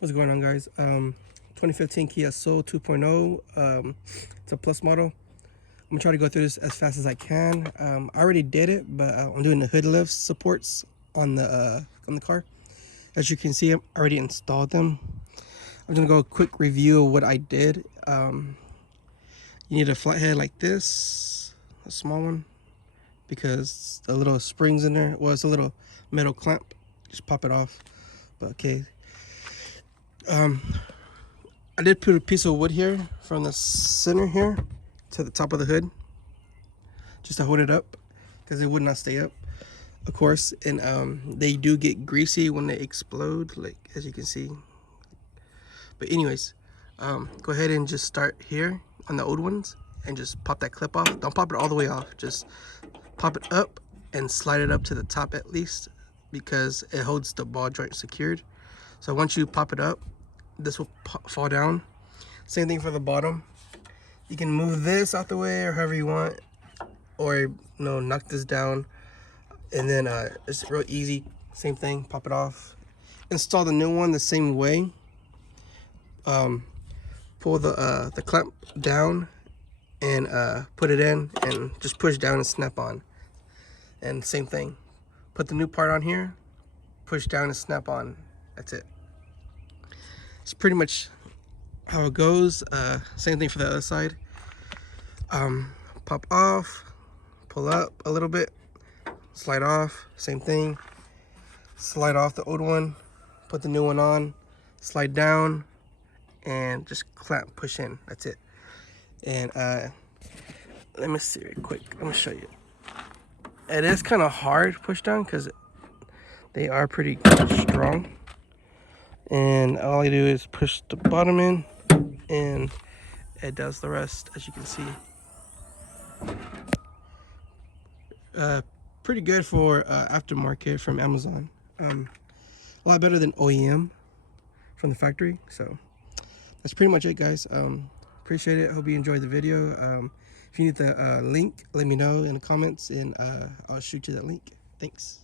What's going on, guys? 2015 Kia Soul 2.0. It's a plus model. I'm gonna try to go through this as fast as I can. I already did it, but I'm doing the hood lift supports on the car. As you can see, I already installed them. I'm gonna go a quick review of what I did. You need a flathead like this, a small one, because the little springs in there. Well, it's a little metal clamp. Just pop it off. But okay. I did put a piece of wood here from the center here to the top of the hood, just to hold it up, because it would not stay up, of course. And they do get greasy when they explode, like as you can see. But anyways, go ahead and just start here on the old ones and just pop that clip off. Don't pop it all the way off, just pop it up and slide it up to the top at least, because it holds the ball joint secured. So once you pop it up, this will fall down. Same thing for the bottom. You can move this out the way or however you want, or knock this down, and then it's real easy. Same thing, pop it off. Install the new one the same way. Pull the clamp down and put it in, and just push down and snap on. And same thing, put the new part on here, push down and snap on. That's it. It's pretty much how it goes. Same thing for the other side. Pop off, pull up a little bit, slide off, same thing. Slide off the old one, put the new one on, slide down, and just clamp, push in. That's it. And let me see real quick. I'm gonna show you. It is kind of hard to push down because they are pretty strong. And all I do is push the bottom in, and it does the rest, as you can see. Pretty good for aftermarket from Amazon. A lot better than OEM from the factory. So that's pretty much it, guys. Appreciate it. Hope you enjoyed the video. If you need the link, let me know in the comments, and I'll shoot you that link. Thanks.